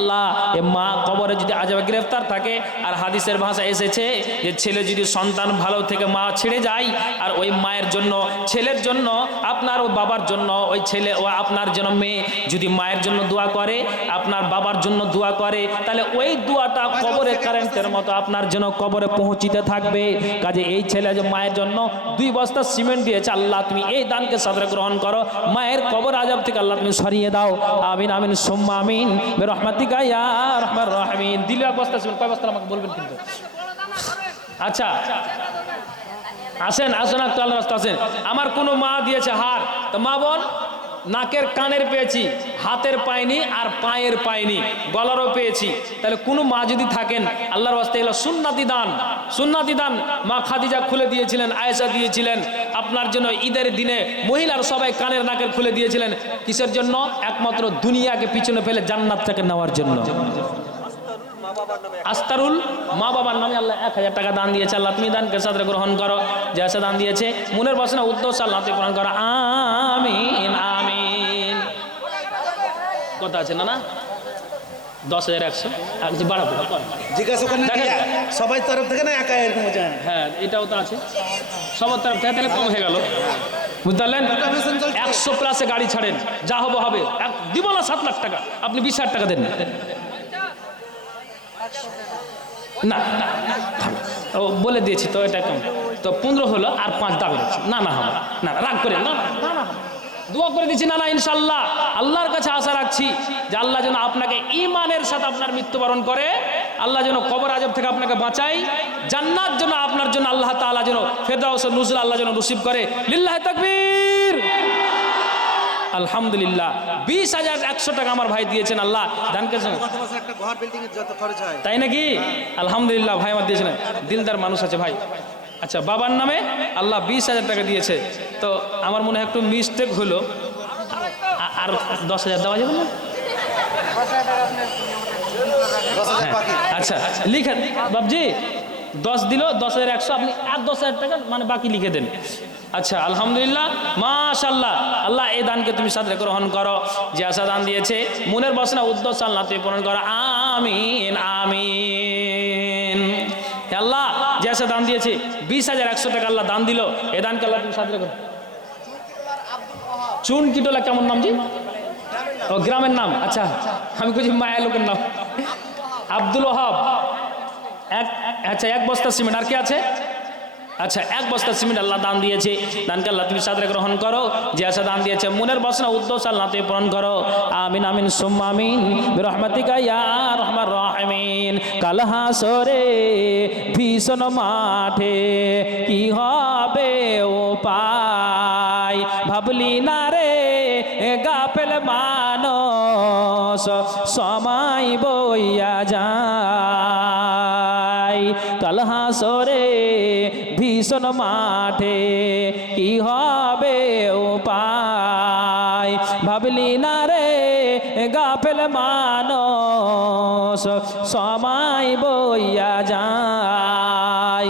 আল্লাহ এ মা কবরে যদি আযাবে গ্রেফতার থাকে, আর হাদিসের ভাষা এসেছে যে ছেলে যদি সন্তান ভালো থেকে মা ছেড়ে যায়, আর ওই মায়ের জন্য ছেলের জন্য আপনার ও বাবার জন্য ওই ছেলে ও আপনার জন্য মেয়ে যদি মায়ের জন্য দোয়া করে, আপনার বাবার জন্য দোয়া করে, তাহলে ওই দোয়াটা কবরে কারেন্টের মতো আপনার জন্য কবরে পৌঁছিতে থাকবে। কাজে এই ছেলে যে মায়ের জন্য 2 বস্তা সিমেন্ট দিয়েছে, আল্লাহ তুমি এই দানকে সাদরে গ্রহণ করো, মায়ের কবর আযাব থেকে আল্লাহ তুমি সরিয়ে দাও। আমিন আমিন সুম্মা আমিন বিরহমাতিকা ইয়া আরহামার রাহিমিন। দিলে এক বস্তা সিমেন্ট, কয় বস্তা আমাকে বলবেন কিন্তু। আচ্ছা আসেন আসেন, একটু আল্লাহর রাস্তা আসেন। আমার কোনো মা দিয়েছে হার, তো মা বোন নাকের কানের পেয়েছি, হাতের পাইনি, আর পায়ের পাইনি, গলারও পেয়েছি। তাহলে কোনো মা যদি থাকেন আল্লাহর রাস্তা, এগুলো সুন্নাতি দান। সুন্নাতি দান মা খাদিজা খুলে দিয়েছিলেন, আয়েশা দিয়েছিলেন আপনার জন্য। ঈদের দিনে মহিলার সবাই কানের নাকের খুলে দিয়েছিলেন। কিসের জন্য? একমাত্র দুনিয়াকে পিছনে ফেলে জান্নাত থেকে নেওয়ার জন্য। আস্তারুল মা বাবার নামে আল্লাহ 1000 টাকা দান দিয়েছে। আল্লাহ তুমি দানকে সাদরে গ্রহণ করো। যে দান দিয়েছে মনের বাসনা উদ্দেশ্য আল্লাহ তুমি গ্রহণ করো। আমিন আমিন। কথা আছে না? 10,100 আর যে বাড়াবো জিজ্ঞাসা করেন সবাই তরফ থেকে না একা এরকম? হ্যাঁ এটাও তো আছে সবার তরফ থেকে, তাহলে কম হয়ে গেল। বুঝতে পারলেন? 100 প্লাসে গাড়ি ছাড়েন, যা হবে হবে। দিব না 7 লাখ টাকা, আপনি 20,000 টাকা দেন। না ও বলে দিয়েছি তো, এটা কম তো 15 হলো, আর 5 দাবি রাখছি। না না হবে না, রাগ করে না না, দোয়া করে দিচ্ছি। না না ইনশাআল্লাহ আল্লাহর কাছে আশা রাখছি যে আল্লাহ যেন আপনাকে ঈমানের সাথে আপনার মৃত্যুবরণ করে, আল্লাহ যেন কবর আযাব থেকে আপনাকে বাঁচাই, জান্নাত যেন আপনার জন্য আল্লাহ তাআলা যেন ফেরদাউস নুজুল আল্লাহ যেন নসিব করে। লিল্লাহি তাকবীর। আলহামদুলিল্লাহ 20,100 টাকা আমার ভাই দিয়েছেন। আল্লাহ দানকে একটা ঘর বিল্ডিং এর যত খরচ হয়। তাই নাকি? আলহামদুলিল্লাহ ভাই আমার দিয়েছেন, দিলদার মানুষ আছে ভাই। আচ্ছা বাবার নামে আল্লাহ 20,000 টাকা দিয়েছে। তো আমার মনে হয় একটু মিস্টেক হলো, আর 10,000 দেওয়া যাবে না? আচ্ছা লিখেন বাবজি, 10 দিল, 10,100, আপনি আর 10,000 টাকা মানে বাকি লিখে দেন। আচ্ছা আলহামদুলিল্লাহ মাশাআল্লাহ। আল্লাহ এই দানকে তুমি সাদরে গ্রহণ করো। যে আশা দান দিয়েছে মনের বাসনা উদ্দেশ্য আল্লাহ তুমি পূরণ করো। আমিন আমিন। আল্লাহ যে আশা দান দিয়েছে 20,100 টাকা আল্লাহ দান দিল, এই দানকে আল্লাহ তুমি সাদরে করো। চুন কিটোলা কেমন নাম জি? ও গ্রামের নাম। আচ্ছা আমি বলছি মায়া লোকের নাম আব্দুল ওহাব। আচ্ছা 1 বস্তা সিমেন্ট। আর কে আছে? আচ্ছা 1 বস্তা সিমেন্ট আল্লাহ দান দিয়েছে। দানকে আল্লাহ তুমি সাদরে গ্রহণ করো। যে আশা দান দিয়েছে মনের বাসনা উদ্দেশ্য আল্লাহ তুমি পূরণ করো। আমিন আমিন সুম্মা আমিন বিরহমাতিকা ইয়া আরহামার রাহিমিন। কাল হাসরে ভীষণ মাঠে কি হবে ও পাই, ভাবলি না রে গাফেল মানস, সময় বইয়া যায়। কাল হাসরে ভীষণ মাঠে কি হবে উপায়, ভাবলি না রে গাফেল মানস, সময় বইয়া যায়।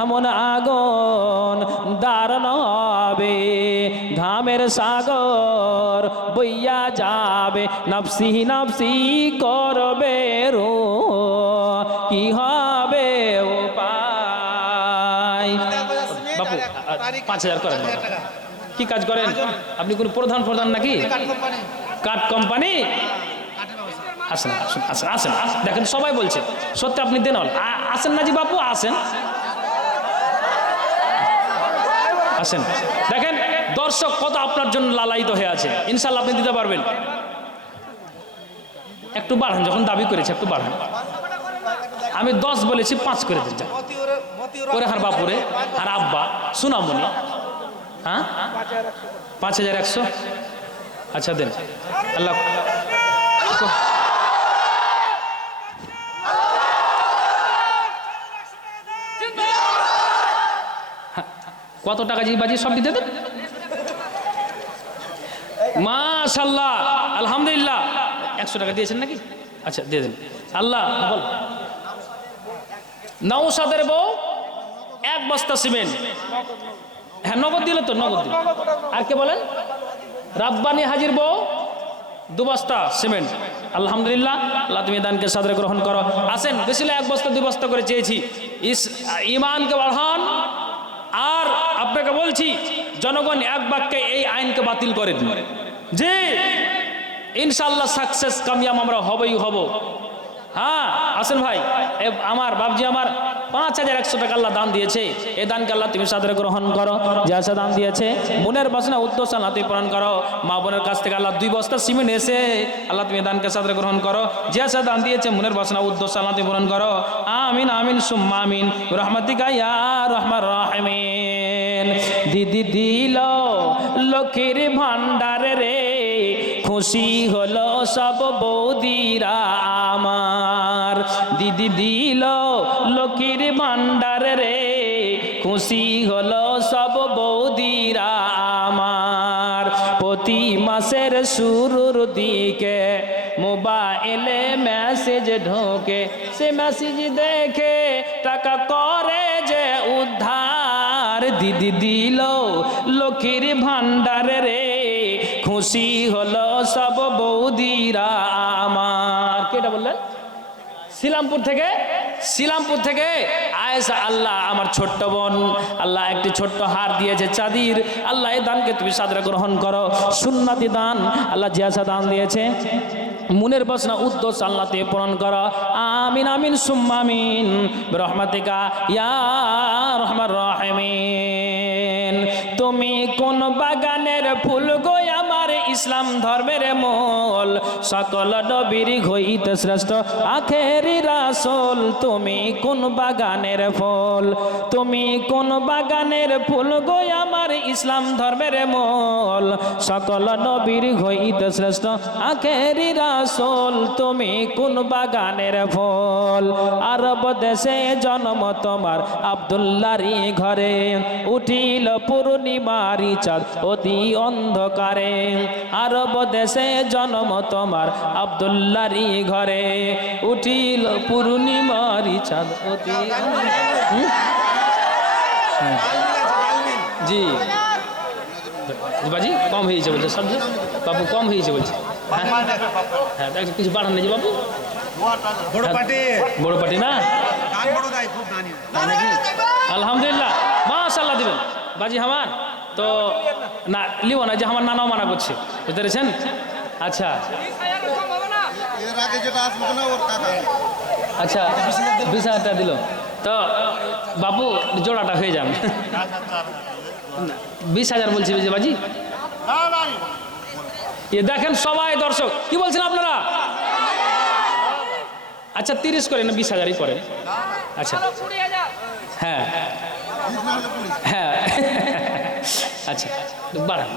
এমন আগুন দারুণ হবে, ঘামের সাগর বইয়া যাবে, নফসি নফসি করবে রো, কি হবে উপায়। বাপু 5,000 করেন। কি কাজ করেন আপনি? কোন প্রধান নাকি? কাঠ কোম্পানি? আসেন আসেন আসেন আসেন, দেখেন সবাই বলছে সত্যি, আপনি দেন। আসেন না জি বাপু, আসেন আসেন। দেখেন দর্শক কত আপনার জন্য লালায়িত হয়ে আছে, ইনশাল্লাহ আপনি দিতে পারবেন। একটু বাড়ান, যখন দাবি করেছে একটু বাড়ান। আমি 10 বলেছি, 5 করে দিন। ওরে হার বাপুরে আর আব্বা সুনামনি। হ্যাঁ 5,100। আচ্ছা দেন। আল্লাহ কত টাকা জি বাজি সব দিতে দেন। মাশাআল্লাহ আলহামদুলিল্লাহ। 100 টাকা দিয়েছেন নাকি? আচ্ছা দিয়ে দেন। আল্লাহ বল। নওশাদের বউ 1 বস্তা সিমেন্ট। হ্যাঁ নগদ দিল তো, নগদ দিল। আর কে বলেন? রাব্বানি হাজির বউ 2 বস্তা সিমেন্ট। আলহামদুলিল্লাহ, আল্লাহ তুমি দানকে সাদরে গ্রহণ করো। আসেন, বেশি এক বস্তা 2 বস্তা করে চেয়েছি, ইমানকে বাড়ান। আর আপনাকে বলছি, জনগণ এক বাক্যে এই আইনকে বাতিল করেন যে ইনশাআল্লাহ সাকসেস, কামিয়াব আমরা হবই হব। হ্যাঁ আসেন ভাই, আমার বাবজি আমার 5100 টাকা আল্লাহ দান দিয়েছে। এই দানকে আল্লাহ তুমি সাদরে গ্রহণ করো। যে আসা দান দিয়েছে, মনের বাসনা উদ্দেশ্য আল্লাহ তুমি পূরণ করো। মা বোনের কাছ থেকে আল্লাহ 2 বস্তা সিমেন্ট এসে আল্লাহ তুমি দানকে সাদরে গ্রহণ করো। যে আসা দান দিয়েছে, মনের বাসনা উদ্দেশ্য আল্লাহ তুমি পূরণ করো। আমিন আমিন সুম্মা আমিন রহমাতিকা ইয়া রহমান রাহিমিন। দিদি দিল লক্ষ্মীর ভান্ডারে রে, খুশি হলো সব বৌদিরা আমার। দিদি দিল লক্ষ্মীর ভান্ডারে রে, খুশি হলো সব বৌদিরা আমার। প্রতি মাসের শুরুর দিকে মোবাইলে মেসেজ ঢোকে, সে মেসেজ দেখে টাকা করে যে উদ্ধার। দিদি দিল লক্ষ্মীর ভান্ডারে রে, খুশি হলো সব বৌদিরা আমার। কেটা বললেন? শিলামপুর থেকে আয়েশা। আল্লাহ আমার ছোট্ট বোন, আল্লাহ একটি ছোট্ট হার দিয়েছে চাঁদির। আল্লাহ এই দানকে তুমি সাদরে গ্রহণ করো। সুন্নাতি দান আল্লাহ জিয়াসা দান দিয়েছে, মনের বাসনা উদ্দেশ্য আল্লাহ তুমি পূরণ করো। আমিন আমিন সুম্মা আমিন রহমাতিকা ইয়া রহমান রাহিমিন। তুমি কোন বাগানের ফুল গো আমার ইসলাম ধর্মের মূল, সকল নবীর হইতে শ্রেষ্ঠ আখেরি রাসূল। তুমি কোন বাগানের ফুল, তুমি কোন বাগানের ফুল গো আমার ইসলাম ধর্মের মূল, সকল নবীর হইতে শ্রেষ্ঠ আখেরি রাসূল। তুমি কোন বাগানের ফুল। আরব দেশে জন্ম তোমার আব্দুল্লাহরই ঘরে, উঠিল পূর্ণিমারি চাঁদ অতি অন্ধকারে। আরব দেশে জন্ম তোমার আব্দুল্লাহরই ঘরে, উঠিল পূর্ণিমারি চাঁদ অতি। জি বাজি কম হয়েছে বলছে, সবজি বাবু কম হয়েছে বলছে। হ্যাঁ হ্যাঁ কিছু বাড়ান নেই বাবু, বড় পার্টি না। আলহামদুলিল্লাহ মাশাআল্লাহ দিবেন বাজি আমার তো না লিও না, যে আমার নানাও মানা করছে, বুঝতে পেরেছেন? আচ্ছা আচ্ছা 20,000 টাকা দিল তো বাবু, জোড়াটা হয়ে যান। 20,000 বলছি বাজি। এ দেখেন সবাই দর্শক কি বলছেন আপনারা? আচ্ছা 30 করেন না 20,000ই করেন। আচ্ছা হ্যাঁ হ্যাঁ আচ্ছা বাড়ান।